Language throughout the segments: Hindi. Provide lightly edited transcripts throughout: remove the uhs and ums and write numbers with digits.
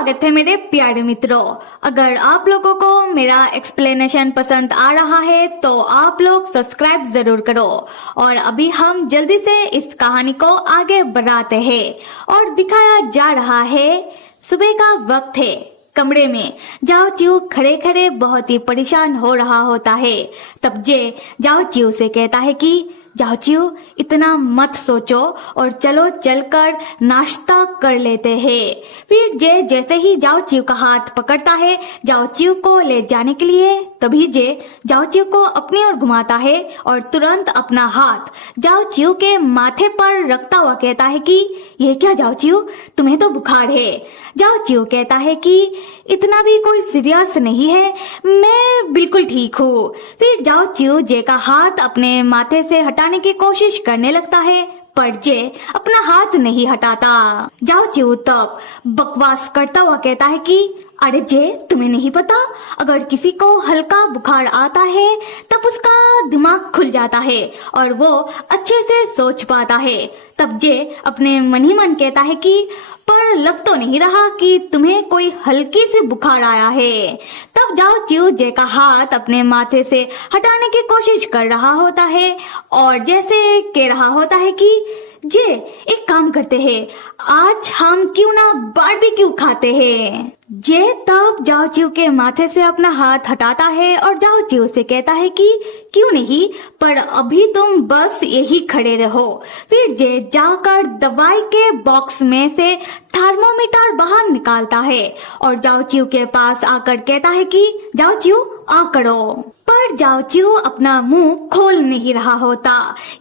स्वागत है मेरे प्यारे मित्रों। अगर आप लोगों को मेरा एक्सप्लेनेशन पसंद आ रहा है तो आप लोग सब्सक्राइब जरूर करो। और अभी हम जल्दी से इस कहानी को आगे बढ़ाते हैं और दिखाया जा रहा है सुबह का वक्त है। कमरे में जाओ चिऊ खड़े खड़े बहुत ही परेशान हो रहा होता है। तब जे जाओ चिऊ से कहता है कि जाओ चिऊ इतना मत सोचो और चलो चलकर नाश्ता कर लेते हैं। फिर जे जैसे ही जाओ चिऊ का हाथ पकड़ता है जाओ चिऊ को ले जाने के लिए, तभी जे जाओ चिऊ को अपनी ओर घुमाता है और तुरंत अपना हाथ जाओ चिऊ के माथे पर रखता हुआ कहता है कि ये क्या जाओ चिऊ, तुम्हें तो बुखार है। जाओ चिऊ कहता है कि इतना भी कोई सीरियस नहीं है, मैं बिल्कुल ठीक हूँ। फिर जाओ चिऊ जे का हाथ अपने माथे से हटाने की कोशिश करने लगता है पर जे अपना हाथ नहीं हटाता। जाओ चिऊ तब बकवास करता हुआ कहता है कि अरे जे तुम्हें नहीं पता, अगर किसी को हल्का बुखार आता है तब उसका दिमाग खुल जाता है और वो अच्छे से सोच पाता है। तब जे अपने मन ही मन कहता है कि पर लग तो नहीं रहा कि तुम्हें कोई हल्की सी बुखार आया है। तब जाओ चिऊ जे का हाथ अपने माथे से हटाने की कोशिश कर रहा होता है और जैसे कह रहा होता है कि जे एक काम करते हैं, आज हम क्यों ना बारबेक्यू खाते हैं। जे तब जाओ चिऊ के माथे से अपना हाथ हटाता है और जाओ चिऊ से कहता है कि क्यों नहीं, पर अभी तुम बस यही खड़े रहो। फिर जे जाकर दवाई के बॉक्स में से थर्मोमीटर बाहर निकालता है और जाओ चिऊ के पास आकर कहता है कि जाओ चिऊ आ करो। पर जाओ चिऊ अपना मुंह खोल नहीं रहा होता।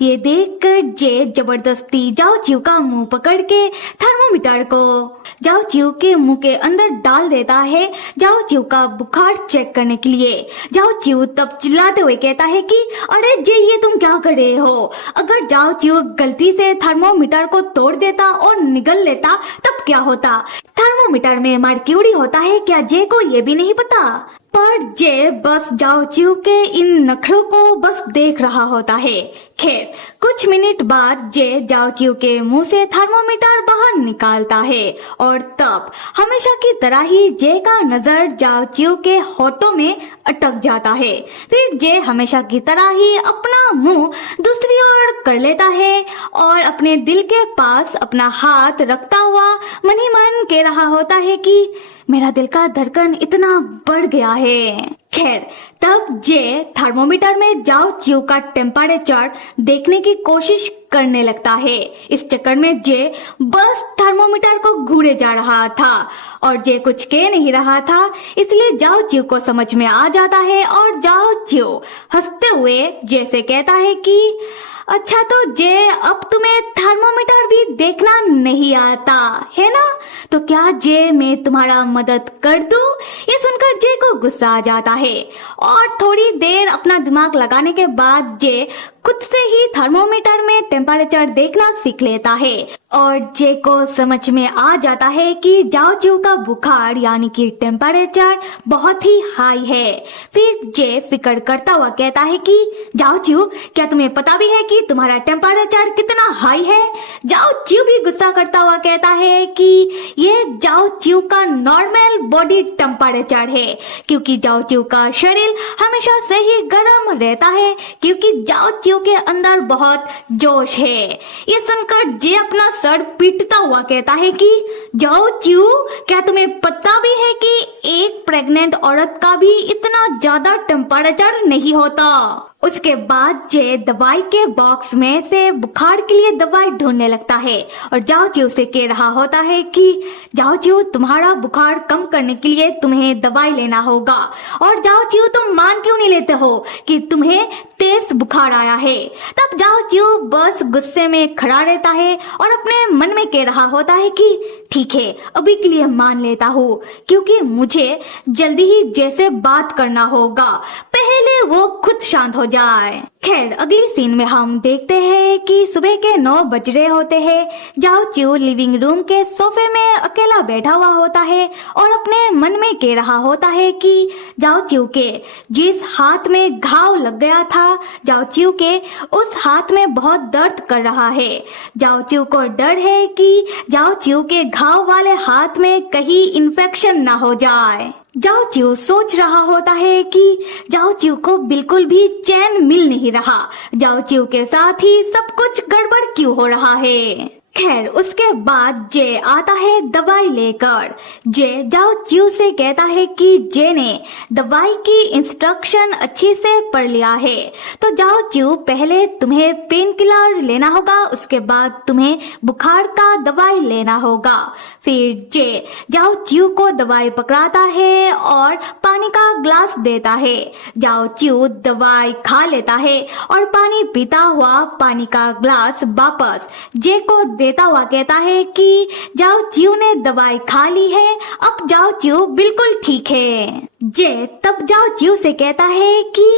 ये देखकर जे जबरदस्ती जाओ चिऊ का मुंह पकड़ के थर्मोमीटर को जाओ चिऊ के मुंह के अंदर डाल देता है जाओ चिऊ का बुखार चेक करने के लिए। जाओ चिऊ तब चिल्लाते हुए कहता है कि अरे जे ये तुम क्या कर रहे हो। अगर जाओ चिऊ गलती से थर्मोमीटर को तोड़ देता और निगल लेता तब क्या होता। थर्मोमीटर में मर्क्यूरी होता है क्या जे को ये भी नहीं पता। पर जे बस जाओ चिऊ के इन नखरों को बस देख रहा होता है। खैर कुछ मिनट बाद जे जाओ चिऊ के मुंह से थर्मोमीटर बाहर निकालता है और तब हमेशा की तरह ही जे का नजर जाओ चिऊ के होठों में अटक जाता है। फिर जे हमेशा की तरह ही अपना मुंह दूसरी ओर कर लेता है और अपने दिल के पास अपना हाथ रखता हुआ मन ही मन कह रहा होता है कि मेरा दिल का धड़कन इतना बढ़ गया है। खैर तब जे थर्मोमीटर में जाओ चिऊ का टेम्परेचर देखने की कोशिश करने लगता है। इस चक्कर में जे बस थर्मोमीटर को घूरे जा रहा था और जे कुछ कह नहीं रहा था, इसलिए जाओ चिऊ को समझ में आ जाता है और जाओ चिऊ हंसते हुए जे से कहता है कि अच्छा तो जे अब तुम्हें थर्मोमीटर भी देखना नहीं आता है ना, तो क्या जे मैं तुम्हारा मदद कर दूं। ये सुनकर जे को गुस्सा आ जाता है और थोड़ी देर अपना दिमाग लगाने के बाद जे खुद से ही थर्मोमीटर में टेम्परेचर देखना सीख लेता है और जे को समझ में आ जाता है कि जाओ चिऊ का बुखार यानी कि टेम्परेचर बहुत ही हाई है। फिर जे फिक्र करता हुआ कहता है कि जाओ चिऊ क्या तुम्हें पता भी है कि तुम्हारा टेम्परेचर कितना हाई है। जाओ चिऊ भी गुस्सा करता हुआ कहता है कि ये जाओ चिऊ का नॉर्मल बॉडी टेम्परेचर है, क्योंकि जाओ चिऊ का शरीर हमेशा से ही गर्म रहता है क्योंकि जाओ चिऊ के अंदर बहुत जोश है। ये सुनकर जे अपना सर पीटता हुआ कहता है कि जाओ चिऊ क्या तुम्हें पता भी है कि एक प्रेग्नेंट औरत का भी इतना ज्यादा टेम्परेचर नहीं होता। उसके बाद जे दवाई के बॉक्स में से बुखार के लिए दवाई ढूंढने लगता है और जाओ चिऊ से कह रहा होता है कि जाओ चिऊ तुम्हारा बुखार कम करने के लिए तुम्हें दवाई लेना होगा। और जाओ चिऊ तुम मान क्यों नहीं लेते हो कि तुम्हें तेज बुखार आया है। तब जाओ चिऊ बस गुस्से में खड़ा रहता है और अपने मन में कह रहा होता है कि ठीक है अभी के लिए मान लेता हूँ, क्योंकि मुझे जल्दी ही जैसे बात करना होगा, पहले वो खुद शांत हो जाए। खैर अगली सीन में हम देखते हैं कि सुबह के 9 बज रहे होते हैं। जाओ चिऊ लिविंग रूम के सोफे में अकेला बैठा हुआ होता है और अपने मन में कह रहा होता है कि जाओ चिऊ के जिस हाथ में घाव लग गया था था जाओ चिऊ के उस हाथ में बहुत दर्द कर रहा है। जाओ चिऊ को डर है कि जाओ चिऊ के घाव वाले हाथ में कहीं इन्फेक्शन ना हो जाए। जाओ चिऊ सोच रहा होता है कि जाओ चिऊ को बिल्कुल भी चैन मिल नहीं रहा, जाओ चिऊ के साथ ही सब कुछ गड़बड़ क्यों हो रहा है। खैर उसके बाद जे आता है दवाई लेकर। जे जाओ चिऊ से कहता है कि जे ने दवाई की इंस्ट्रक्शन अच्छे से पढ़ लिया है, तो जाओ चिऊ पहले तुम्हें पेन किलर लेना होगा, उसके बाद तुम्हें बुखार का दवाई लेना होगा। फिर जे जाओ चिऊ को दवाई पकड़ाता है और पानी का ग्लास देता है। जाओ चिऊ दवाई खा लेता है और पानी पीता हुआ पानी का ग्लास वापस जे को देता हुआ कहता है कि जाओ चिऊ ने दवाई खा ली है, अब जाओ चिऊ बिल्कुल ठीक है। जे तब जाओ चिऊ से कहता है कि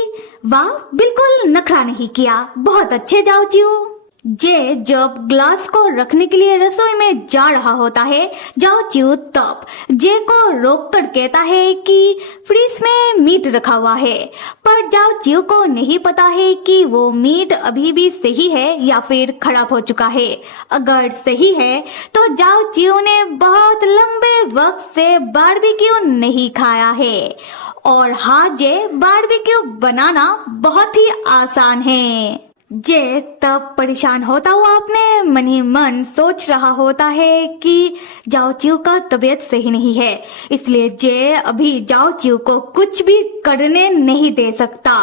वाह, बिल्कुल नखरा नहीं किया, बहुत अच्छे जाओ चिऊ। जे जब ग्लास को रखने के लिए रसोई में जा रहा होता है, जाओ चिऊ तब जे को रोककर कहता है कि फ्रिज में मीट रखा हुआ है, पर जाओ चिऊ को नहीं पता है कि वो मीट अभी भी सही है या फिर खराब हो चुका है। अगर सही है तो जाओ चिऊ ने बहुत लंबे वक्त से बारबेक्यू नहीं खाया है, और हाँ जे बारबेक्यू बनाना बहुत ही आसान है। जे तब परेशान होता हुआ अपने मन ही मन सोच रहा होता है कि जाओ चिऊ का तबीयत सही नहीं है, इसलिए जे अभी जाओ चिऊ को कुछ भी करने नहीं दे सकता।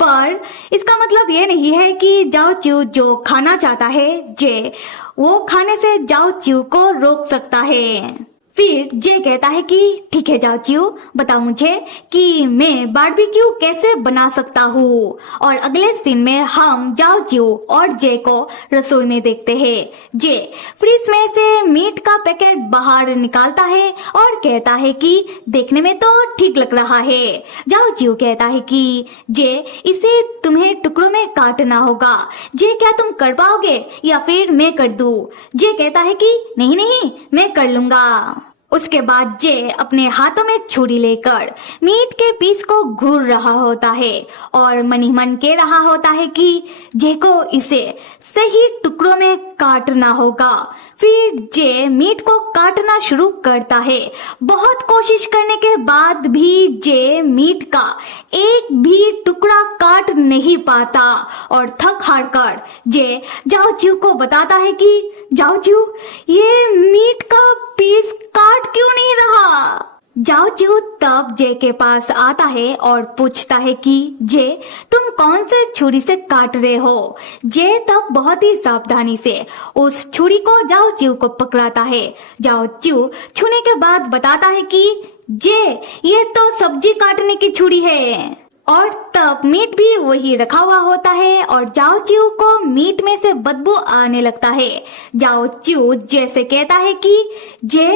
पर इसका मतलब ये नहीं है कि जाओ चिऊ जो खाना चाहता है जे वो खाने से जाओ चिऊ को रोक सकता है। फिर जे कहता है कि ठीक है जाओ चिऊ, बताओ मुझे कि मैं बारबेक्यू कैसे बना सकता हूँ। और अगले सीन में हम जाओ चिऊ और जे को रसोई में देखते हैं। जे फ्रिज में से मीट का पैकेट बाहर निकालता है और कहता है कि देखने में तो ठीक लग रहा है। जाओ चिऊ कहता है कि जे इसे तुम्हें टुकड़ों में काटना होगा, जे क्या तुम कर पाओगे या फिर मैं कर दूं? जे कहता है कि नहीं नहीं, मैं कर लूंगा। उसके बाद जे अपने हाथों में छुरी लेकर मीट के पीस को घूर रहा होता है और मन ही मन कह रहा होता है कि जे को इसे सही टुकड़ों में काटना होगा। फिर जे मीट को काटना शुरू करता है। बहुत कोशिश करने के बाद भी जे मीट का एक भी टुकड़ा काट नहीं पाता और थक हार कर जे जाओ चिऊ को बताता है कि जाओ चिऊ, ये मीट का पीस काट क्यों नहीं रहा। जाओ चिऊ तब जे के पास आता है और पूछता है कि जे तुम कौन से छुरी से काट रहे हो। जे तब बहुत ही सावधानी से उस छुरी को जाओ चिऊ को पकड़ाता है। जाओ चिऊ छूने के बाद बताता है कि जे ये तो सब्जी काटने की छुरी है। और तब मीट भी वही रखा हुआ होता है और जाओ चिऊ को मीट में से बदबू आने लगता है। जाओ चिऊ जैसे कहता है कि जे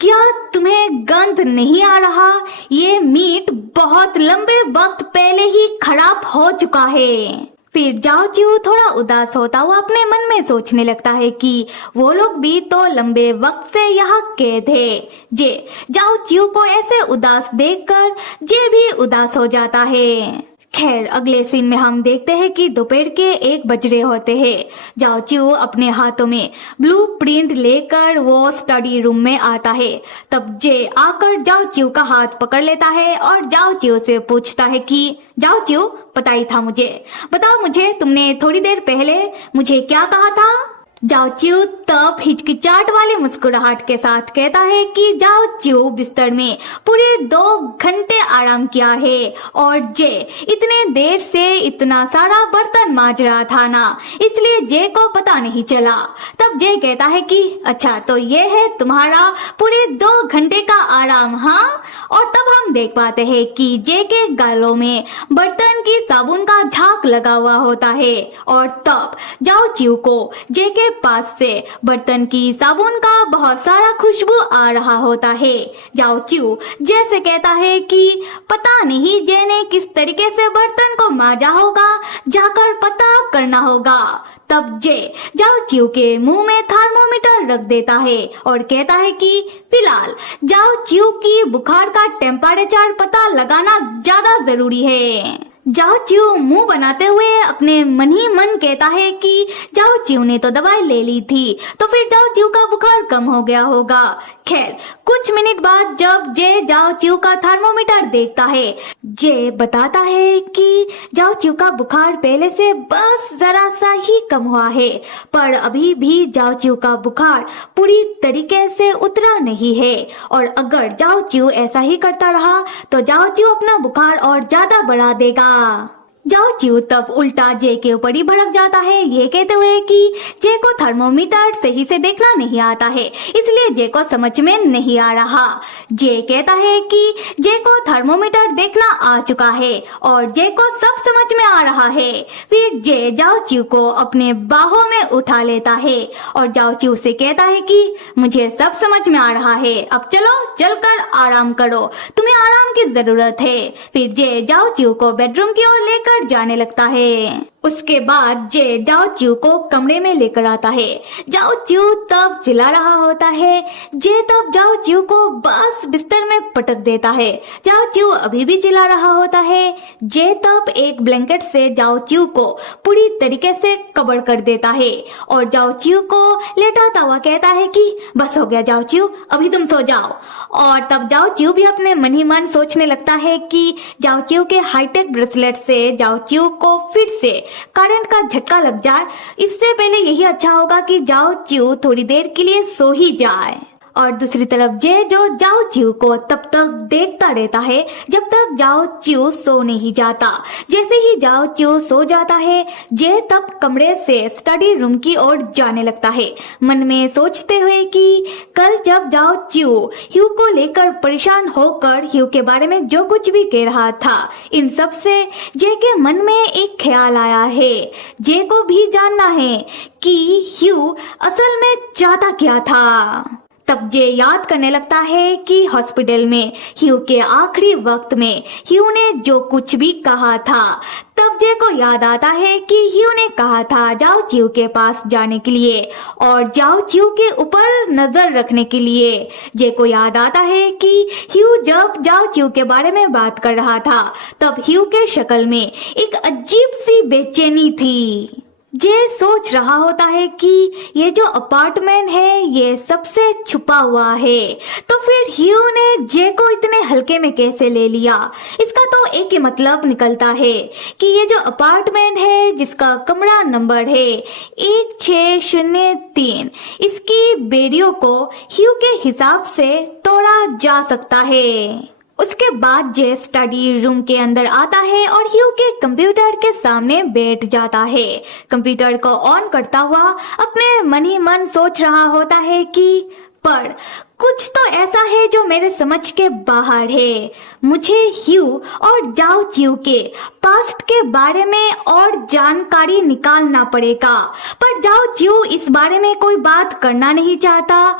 क्या तुम्हें गंध नहीं आ रहा, ये मीट बहुत लंबे वक्त पहले ही खराब हो चुका है। फिर जाओ चिऊ थोड़ा उदास होता हुआ अपने मन में सोचने लगता है कि वो लोग भी तो लंबे वक्त से यहाँ कैद है। जे जाओ चिऊ को ऐसे उदास देखकर जे भी उदास हो जाता है। खैर अगले सीन में हम देखते हैं कि दोपहर के 1 बज रहे होते हैं। जाओ चिऊ अपने हाथों में ब्लू प्रिंट लेकर वो स्टडी रूम में आता है। तब जे आकर जाओ चिऊ का हाथ पकड़ लेता है और जाओ चिऊ से पूछता है कि जाओ चिऊ, पता ही था मुझे, बताओ मुझे तुमने थोड़ी देर पहले मुझे क्या कहा था। जाओ चिऊ तब हिचकिचाहट वाली मुस्कुराहट के साथ कहता है कि जाओ चिऊ बिस्तर में पूरे 2 घंटे आराम किया है और जे इतने देर से इतना सारा बर्तन मांज रहा था ना, इसलिए जे को पता नहीं चला। तब जे कहता है कि अच्छा तो ये है तुम्हारा पूरे 2 घंटे का आराम, हाँ। और तब हम देख पाते हैं कि जे के गालों में बर्तन की साबुन का झाग लगा हुआ होता है और तब जाओ चिऊ को जे के पास से बर्तन की साबुन का बहुत सारा खुशबू आ रहा होता है। जाओ चिऊ जैसे कहता है कि पता नहीं जे ने किस तरीके से बर्तन को मांजा होगा, जाकर पता करना होगा। तब जे जाओ चिऊ के मुंह में थर्मोमीटर रख देता है और कहता है कि फिलहाल जाओ चिऊ की बुखार का टेम्परेचर पता लगाना ज्यादा जरूरी है। जाओ च्यू मुंह बनाते हुए अपने मन ही मन कहता है कि जाओ च्यू ने तो दवाई ले ली थी, तो फिर जाओ च्यू का बुखार कम हो गया होगा। खैर कुछ मिनट बाद जब जे जाओ च्यू का थर्मोमीटर देखता है, जे बताता है कि जाओ च्यू का बुखार पहले से बस जरा सा ही कम हुआ है, पर अभी भी जाओ च्यू का बुखार पूरी तरीके से उतरा नहीं है, और अगर जाओ च्यू ऐसा ही करता रहा तो जाओ च्यू अपना बुखार और ज्यादा बढ़ा देगा। जाओ च्यू तब उल्टा जे के ऊपर ही भड़क जाता है, ये कहते हुए कि जे को थर्मोमीटर सही से देखना नहीं आता है, इसलिए जे को समझ में नहीं आ रहा। जे कहता है कि जे को थर्मोमीटर देखना आ चुका है और जे को सब समझ में आ रहा है। फिर जे जाओ च्यू को अपने बाहों में उठा लेता है और जाओ च्यू से कहता है कि मुझे सब समझ में आ रहा है, अब चलो चलकर आराम करो, तुम्हें आराम की जरूरत है। फिर जे जाओ च्यू को बेडरूम की ओर लेकर जाने लगता है। उसके बाद जे जाओ च्यू को कमरे में लेकर आता है। जाओ च्यू तब चिल्ला रहा होता है, जे तब जाओ च्यू को बस बिस्तर में पटक देता है। जाओ च्यू अभी भी चिल्ला रहा होता है। जे तब एक ब्लैंकेट से जाओ च्यू को पूरी तरीके से कवर कर देता है और जाओ च्यू को लेटाता हुआ कहता है कि बस हो गया जाओ च्यू, अभी तुम सो जाओ। और तब जाओ च्यू भी अपने मन ही मन सोचने लगता है कि जाओ च्यू के हाईटेक ब्रेसलेट से जाओ च्यू को फिर से करंट का झटका लग जाए, इससे पहले यही अच्छा होगा कि जाओ च्यू थोड़ी देर के लिए सो ही जाए। और दूसरी तरफ जे जो जाओ च्यू को तब तक देखता रहता है जब तक जाओ च्यू सो नहीं जाता। जैसे ही जाओ च्यू सो जाता है, जे तब कमरे से स्टडी रूम की ओर जाने लगता है, मन में सोचते हुए कि कल जब जाओ च्यू ह्यू को लेकर परेशान होकर ह्यू के बारे में जो कुछ भी कह रहा था, इन सब से जे के मन में एक ख्याल आया है। जे को भी जानना है कि ह्यू असल में चाहता क्या था। तब जे याद करने लगता है कि हॉस्पिटल में ह्यू के आखिरी वक्त में ह्यू ने जो कुछ भी कहा था। तब जे को याद आता है कि ह्यू ने कहा था जाओ च्यू के पास जाने के लिए और जाओ च्यू के ऊपर नजर रखने के लिए। जे को याद आता है कि ह्यू जब जाओ च्यू के बारे में बात कर रहा था तब ह्यू के शक्ल में एक अजीब सी बेचैनी थी। जे सोच रहा होता है कि ये जो अपार्टमेंट है ये सबसे छुपा हुआ है, तो फिर ह्यू ने जे को इतने हल्के में कैसे ले लिया। इसका तो एक ही मतलब निकलता है कि ये जो अपार्टमेंट है जिसका कमरा नंबर है 1603, इसकी बेड़ियों को ह्यू के हिसाब से तोड़ा जा सकता है। उसके बाद जे स्टडी रूम के अंदर आता है और ह्यू के कंप्यूटर के सामने बैठ जाता है। कंप्यूटर को ऑन करता हुआ अपने मन ही मन सोच रहा होता है कि पर कुछ तो ऐसा है जो मेरे समझ के बाहर है। मुझे ह्यू और जाओ च्यू के पास्ट के बारे में और जानकारी निकालना पड़ेगा, पर जाओ च्यू इस बारे में कोई बात करना नहीं चाहता।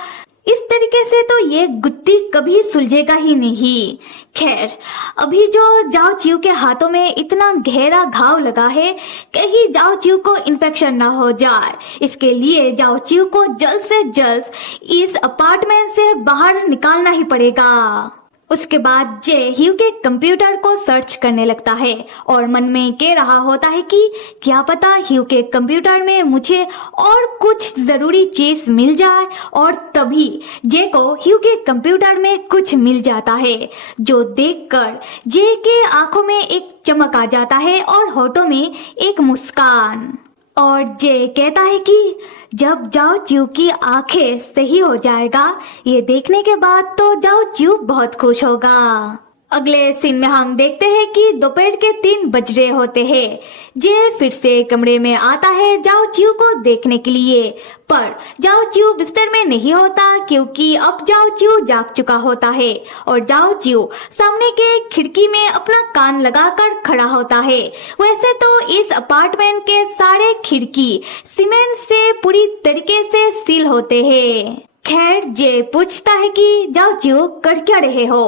इस तरीके से तो ये गुत्थी कभी सुलझेगा ही नहीं। खैर अभी जो जाओ च्यू के हाथों में इतना गहरा घाव लगा है, कहीं जाओ च्यू को इन्फेक्शन ना हो जाए, इसके लिए जाओ च्यू को जल्द से जल्द इस अपार्टमेंट से बाहर निकालना ही पड़ेगा। उसके बाद जे ह्यू के कंप्यूटर को सर्च करने लगता है और मन में कह रहा होता है कि क्या पता ह्यू के कंप्यूटर में मुझे और कुछ जरूरी चीज मिल जाए। और तभी जे को ह्यू के कंप्यूटर में कुछ मिल जाता है जो देखकर जे के आंखों में एक चमक आ जाता है और होठों में एक मुस्कान। और जे कहता है कि जब जाओ च्यू की आंखें सही हो जाएगा, ये देखने के बाद तो जाओ च्यू बहुत खुश होगा। अगले सीन में हम देखते हैं कि दोपहर के 3 बज रहे होते हैं। जे फिर से कमरे में आता है जाओ च्यू को देखने के लिए, पर जाओ च्यू बिस्तर में नहीं होता क्योंकि अब जाओ च्यू जाग चुका होता है और जाओ च्यू सामने के खिड़की में अपना कान लगाकर खड़ा होता है। वैसे तो इस अपार्टमेंट के सारे खिड़की सीमेंट से पूरी तरीके से सील होते हैं। खैर जे पूछता है कि जाओ च्यू कर क्या रहे हो।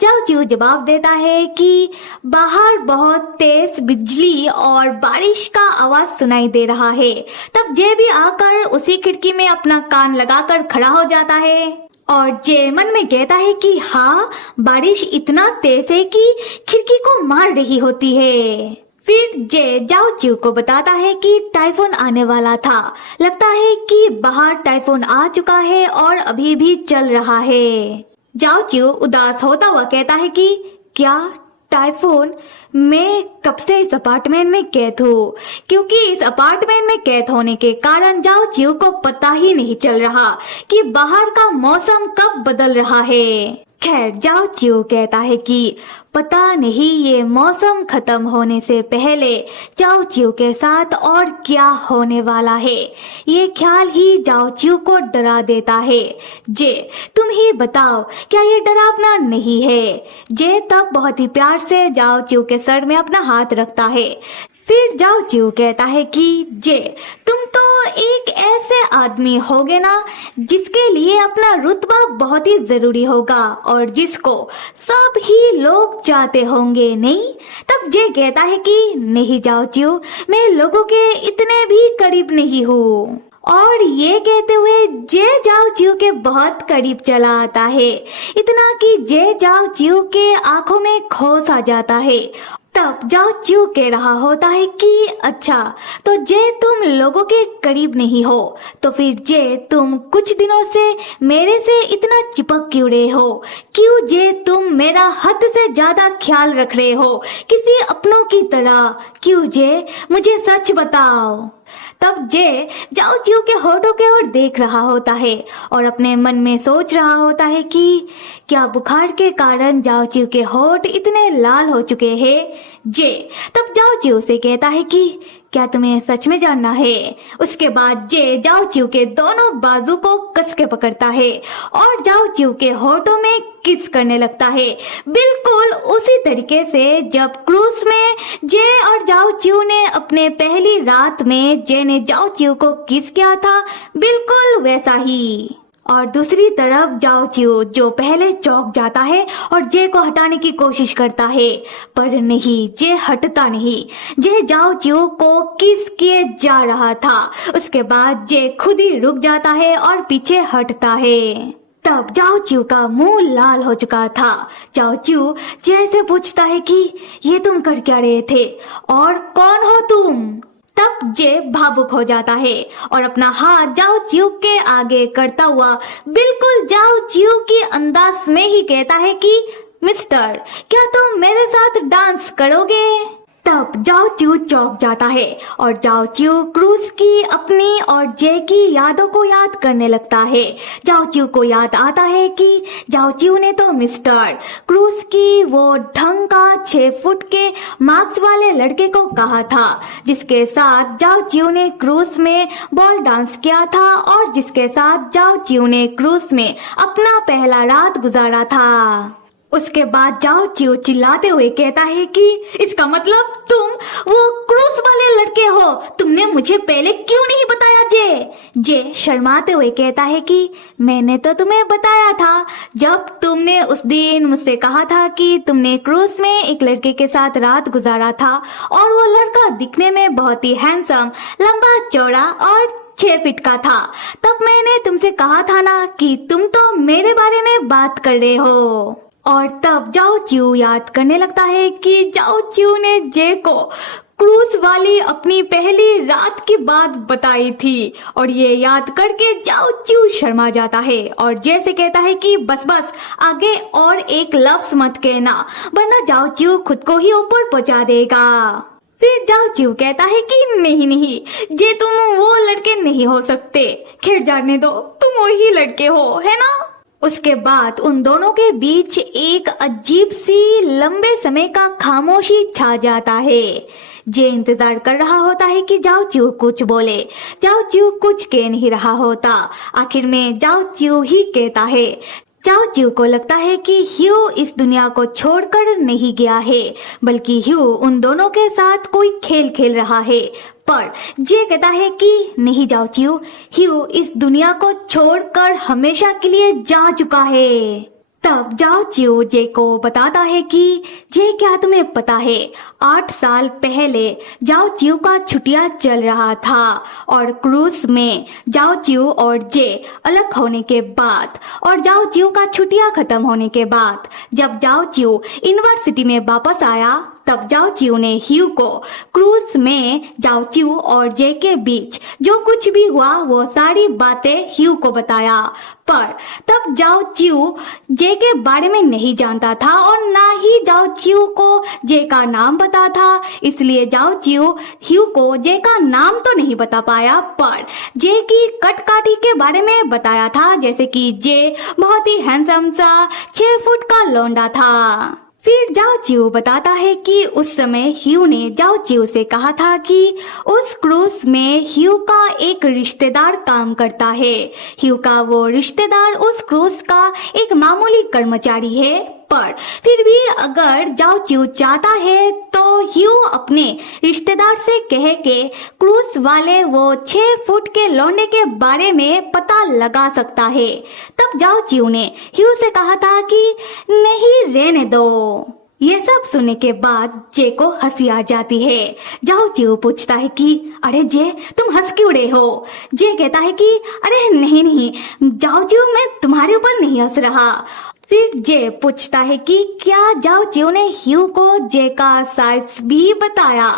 जाओ च्यू जवाब देता है कि बाहर बहुत तेज बिजली और बारिश का आवाज सुनाई दे रहा है। तब जे भी आकर उसी खिड़की में अपना कान लगाकर खड़ा हो जाता है और जे मन में कहता है कि हाँ, बारिश इतना तेज है कि खिड़की को मार रही होती है। फिर जे जाओ चिऊ को बताता है कि टाइफून आने वाला था। लगता है कि बाहर टाइफून आ चुका है और अभी भी चल रहा है। जाओ चिऊ उदास होता हुआ कहता है कि क्या टाइफून? मैं कब से इस अपार्टमेंट में कैद हूँ, क्योंकि इस अपार्टमेंट में कैद होने के कारण जाओ चिऊ को पता ही नहीं चल रहा कि बाहर का मौसम कब बदल रहा है। खैर जाओ चिऊ कहता है कि पता नहीं ये मौसम खत्म होने से पहले जाओ चिऊ के साथ और क्या होने वाला है। ये ख्याल ही जाओ चिऊ को डरा देता है। जे तुम ही बताओ, क्या ये डरावना नहीं है? जे तब बहुत ही प्यार से जाओ चिऊ के सर में अपना हाथ रखता है। फिर जाओ चिऊ कहता है कि जे तुम तो एक ऐसे आदमी होगे ना जिसके लिए अपना रुतबा बहुत ही जरूरी होगा और जिसको सब ही लोग चाहते होंगे, नहीं? तब जे कहता है कि नहीं जाओ चिऊ, मैं लोगों के इतने भी करीब नहीं हूँ। और ये कहते हुए जे जाओ चिऊ के बहुत करीब चला आता है, इतना कि जे जाओ चिऊ के आंखों में खोस आ जाता है। तब जाओ चिऊ कह रहा होता है कि अच्छा, तो जे तुम लोगों के करीब नहीं हो तो फिर जे तुम कुछ दिनों से मेरे से इतना चिपक क्यों रहे हो? क्यों जे तुम मेरा हद से ज्यादा ख्याल रख रहे हो, किसी अपनों की तरह? क्यों जे? मुझे सच बताओ। तब जे जाओ चिऊ के होठों के ओर देख रहा होता है और अपने मन में सोच रहा होता है कि क्या बुखार के कारण जाओ चिऊ के होठ इतने लाल हो चुके हैं। जे तब जाओ चिऊ से कहता है कि क्या तुम्हें सच में जानना है? उसके बाद जे जाओ चिऊ के दोनों बाजू को कस के पकड़ता है और जाओ चिऊ के होठों में किस करने लगता है, बिल्कुल उसी तरीके से जब क्रूज में जे और जाओ चिऊ ने अपने पहली रात में जे ने जाओ चिऊ को किस किया था, बिल्कुल वैसा ही। और दूसरी तरफ जाओ चिऊ जो पहले चौंक जाता है और जे को हटाने की कोशिश करता है, पर नहीं, जे हटता नहीं। जे जाओ चिऊ को किस किए जा रहा था, उसके बाद जे खुद ही रुक जाता है और पीछे हटता है। तब जाओ चिऊ का मुंह लाल हो चुका था। जाओ चिऊ जैसे पूछता है कि ये तुम कर क्या रहे थे और कौन हो तुम? तब जे भावुक हो जाता है और अपना हाथ जाओ चिऊ के आगे करता हुआ बिल्कुल जाओ चिऊ की अंदाज में ही कहता है कि मिस्टर, क्या तुम मेरे साथ डांस करोगे? तब जाओ चिऊ चौंक जाता है और जाओ चिऊ क्रूज की अपनी और जे की यादों को याद करने लगता है। जाओ चिऊ को याद आता है कि जाओ चिऊ ने तो मिस्टर क्रूज की वो ढंग का 6 फुट के मार्क्स वाले लड़के को कहा था, जिसके साथ जाओ चिऊ ने क्रूज में बॉल डांस किया था और जिसके साथ जाओ चिऊ ने क्रूज में अपना पहला रात गुजारा था। उसके बाद जाओ चिऊ चिल्लाते हुए कहता है कि इसका मतलब तुम वो क्रूज वाले लड़के हो, तुमने मुझे पहले क्यों नहीं बताया? जे शर्माते हुए कहता है कि मैंने तो तुम्हें बताया था जब तुमने उस दिन मुझसे कहा था कि तुमने क्रूज में एक लड़के के साथ रात गुजारा था और वो लड़का दिखने में बहुत ही हैंडसम, लंबा चौड़ा और 6 फीट का था। तब मैंने तुमसे कहा था ना कि तुम तो मेरे बारे में बात कर रहे हो। और तब जाओ चिऊ याद करने लगता है कि जाओ चिऊ ने जे को क्रूज वाली अपनी पहली रात की बात बताई थी और ये याद करके जाओ चिऊ शर्मा जाता है और जे से कहता है कि बस आगे और एक लफ्ज मत कहना, वरना जाओ चिऊ खुद को ही ऊपर पहुंचा देगा। फिर जाओ चिऊ कहता है कि नहीं, जे तुम वो लड़के नहीं हो सकते। खैर जाने दो, तुम वही लड़के हो, है ना? उसके बाद उन दोनों के बीच एक अजीब सी लंबे समय का खामोशी छा जाता है। जे इंतजार कर रहा होता है कि जाओ चिऊ कुछ बोले। जाओ चिऊ कुछ कह नहीं रहा होता। आखिर में जाओ चिऊ ही कहता है। जाओ चिऊ को लगता है कि ह्यू इस दुनिया को छोड़कर नहीं गया है, बल्कि ह्यू उन दोनों के साथ कोई खेल खेल रहा है। पर जे कहता है कि नहीं जाओ चिऊ, ह्यू इस दुनिया को छोड़कर हमेशा के लिए जा चुका है। तब जाओ चिऊ जे को बताता है कि जे क्या तुम्हें पता है, 8 साल पहले जाओ चिऊ का छुट्टियां चल रहा था और क्रूज में जाओ चिऊ और जे अलग होने के बाद और जाओ चिऊ का छुट्टियां खत्म होने के बाद जब जाओ चिऊ यूनिवर्सिटी में वापस आया तब जाओ चिऊ ने ह्यू को क्रूज में जाओ चिऊ और जे के बीच जो कुछ भी हुआ वो सारी बातें ह्यू को बताया। पर तब जाओ चिऊ जे के बारे में नहीं जानता था और ना ही जाओ चिऊ को जे का नाम पता था, इसलिए जाओ चिऊ ह्यू को जे का नाम तो नहीं बता पाया पर जे की कटकाठी के बारे में बताया था, जैसे कि जे बहुत ही हैंडसम सा 6 फुट का लौंडा था। फिर जाओ चिऊ बताता है कि उस समय ह्यू ने जाओ चिऊ से कहा था कि उस क्रूज में ह्यू का एक रिश्तेदार काम करता है। ह्यू का वो रिश्तेदार उस क्रूज का एक मामूली कर्मचारी है, पर फिर भी अगर जाओ चिऊ चाहता है तो ह्यू अपने रिश्तेदार से कह के क्रूज वाले वो 6 फुट के लौंडे के बारे में पता लगा सकता है। तब जाओ चिऊ ने ह्यू से कहा था कि नहीं रहने दो। ये सब सुनने के बाद जे को हंसी आ जाती है। जाओ चिऊ पूछता है कि अरे जे तुम हंस क्यों रहे हो? जे कहता है कि अरे नहीं जाओ चिऊ मैं तुम्हारे ऊपर नहीं हंस रहा। फिर जे पूछता है कि क्या जाओ चिऊ ने ह्यू को जे का साइज भी बताया?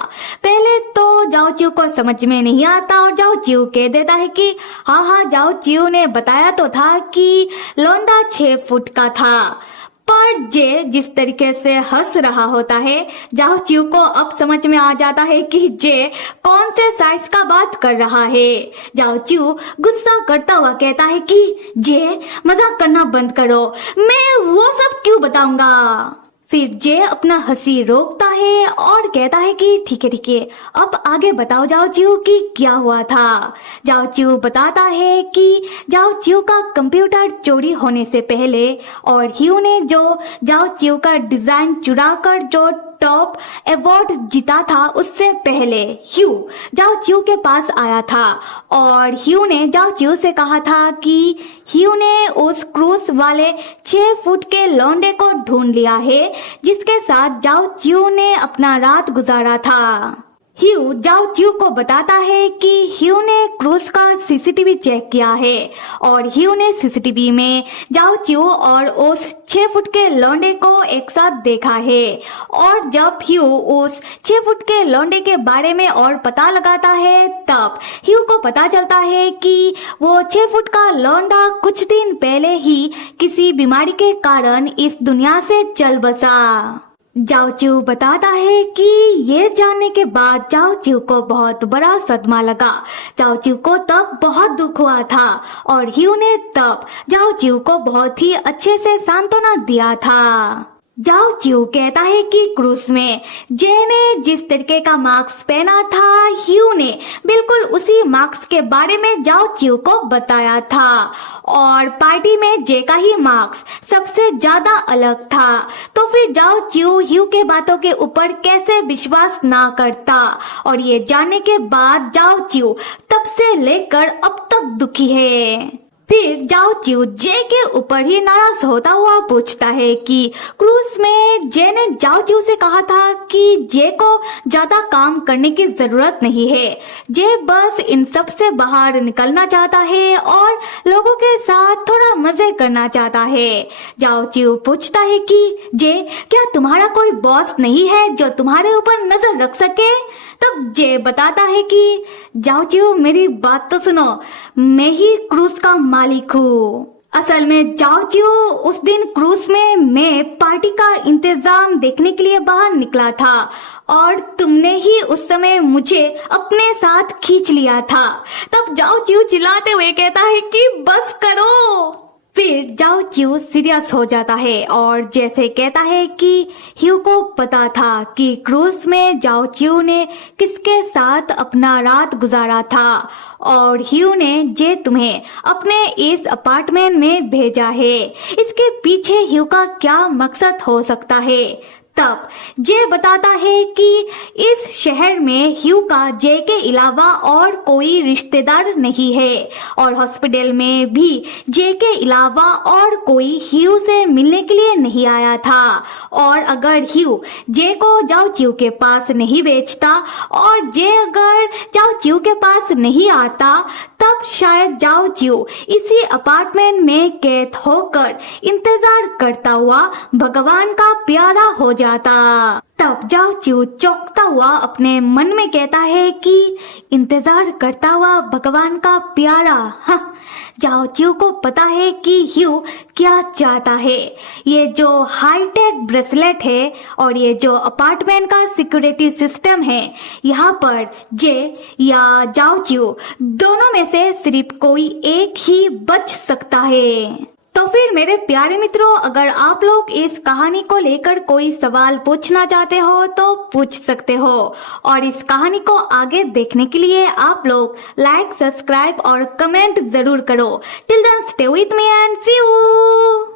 पहले तो जाओ चिऊ को समझ में नहीं आता और जाओ चिऊ कह देता है कि हाँ जाओ चिऊ ने बताया तो था कि लौंडा 6 फुट का था। पर जे जिस तरीके से हंस रहा होता है जाओ चिऊ को अब समझ में आ जाता है कि जे कौन से साइज का बात कर रहा है। जाओ चिऊ गुस्सा करता हुआ कहता है कि जे मजाक करना बंद करो, मैं वो सब क्यों बताऊंगा। फिर जे अपना हंसी रोकता है और कहता है कि ठीक है अब आगे बताओ जाओ चिऊ कि क्या हुआ था। जाओ चिऊ बताता है कि जाओ चिऊ का कंप्यूटर चोरी होने से पहले और ह्यू ने जो जाओ चिऊ का डिजाइन चुराकर जो टॉप अवार्ड जीता था उससे पहले ह्यू जाओ चिऊ के पास आया था और ह्यू ने जाओ चिऊ से कहा था कि ह्यू ने उस क्रूज वाले 6 फुट के लौंडे को ढूंढ लिया है जिसके साथ जाओ चिऊ ने अपना रात गुजारा था। ह्यू जाओ चिऊ को बताता है कि ह्यू ने क्रूज का सीसीटीवी चेक किया है और ह्यू ने सीसीटीवी में जाओ चिऊ और उस 6 फुट के लौंडे को एक साथ देखा है। और जब ह्यू उस 6 फुट के लौंडे के बारे में और पता लगाता है तब ह्यू को पता चलता है कि वो 6 फुट का लौंडा कुछ दिन पहले ही किसी बीमारी के कारण इस दुनिया से चल बसा। जाओ चिऊ बताता है कि ये जानने के बाद जाओ चिऊ को बहुत बड़ा सदमा लगा। जाओ चिऊ को तब बहुत दुख हुआ था और ह्यू ने तब जाओ चिऊ को बहुत ही अच्छे से सांत्वना दिया था। जाओ चिऊ कहता है कि क्रूज में जे ने जिस तरीके का मास्क पहना था ह्यू ने बिल्कुल उसी मास्क के बारे में जाओ चिऊ को बताया था और पार्टी में जे का ही मार्क्स सबसे ज्यादा अलग था। तो फिर जाओ चिऊ ह्यू के बातों के ऊपर कैसे विश्वास ना करता और ये जानने के बाद जाओ चिऊ तब से लेकर अब तक दुखी है। फिर जाओ चिऊ जे के ऊपर ही नाराज होता हुआ पूछता है कि क्रूज में जे ने जाओ चिऊ से कहा था कि जे को ज्यादा काम करने की जरूरत नहीं है, जे बस इन सब से बाहर निकलना चाहता है और लोगों के साथ थोड़ा मजे करना चाहता है। जाओ चिऊ पूछता है कि जे क्या तुम्हारा कोई बॉस नहीं है जो तुम्हारे ऊपर नजर रख सके? तब जे बताता है कि जाओ चिऊ मेरी बात तो सुनो, मैं ही क्रूज का मालिक हूँ। असल में जाओ चिऊ उस दिन क्रूज में मैं पार्टी का इंतजाम देखने के लिए बाहर निकला था और तुमने ही उस समय मुझे अपने साथ खींच लिया था। तब जाओ चिऊ चिल्लाते हुए कहता है कि बस करो। फिर जाओ चिऊ सीरियस हो जाता है और जैसे कहता है कि ह्यू को पता था कि क्रूज में जाओ चिऊ ने किसके साथ अपना रात गुजारा था और ह्यू ने जे तुम्हें अपने इस अपार्टमेंट में भेजा है, इसके पीछे ह्यू का क्या मकसद हो सकता है। तब जे बताता है कि इस शहर में ह्यू का जे के अलावा और कोई रिश्तेदार नहीं है और हॉस्पिटल में भी जे के अलावा और कोई ह्यू से मिलने के लिए नहीं आया था और अगर ह्यू जे को जाओ चिऊ के पास नहीं बेचता और जे अगर जाओ चिऊ के पास नहीं आता तब शायद जाओ चिऊ इसी अपार्टमेंट में कैद होकर इंतजार करता हुआ भगवान का प्यारा हो जाता। तब जाओ च्यू चौंकता हुआ अपने मन में कहता है कि इंतजार करता हुआ भगवान का प्यारा। हाँ, जाओ च्यू को पता है कि ह्यू क्या चाहता है। ये जो हाईटेक ब्रेसलेट है और ये जो अपार्टमेंट का सिक्योरिटी सिस्टम है, यहाँ पर जे या जाओ च्यू दोनों में से सिर्फ कोई एक ही बच सकता है। तो फिर मेरे प्यारे मित्रों, अगर आप लोग इस कहानी को लेकर कोई सवाल पूछना चाहते हो तो पूछ सकते हो, और इस कहानी को आगे देखने के लिए आप लोग लाइक, सब्सक्राइब और कमेंट जरूर करो। Till then stay with me and see you.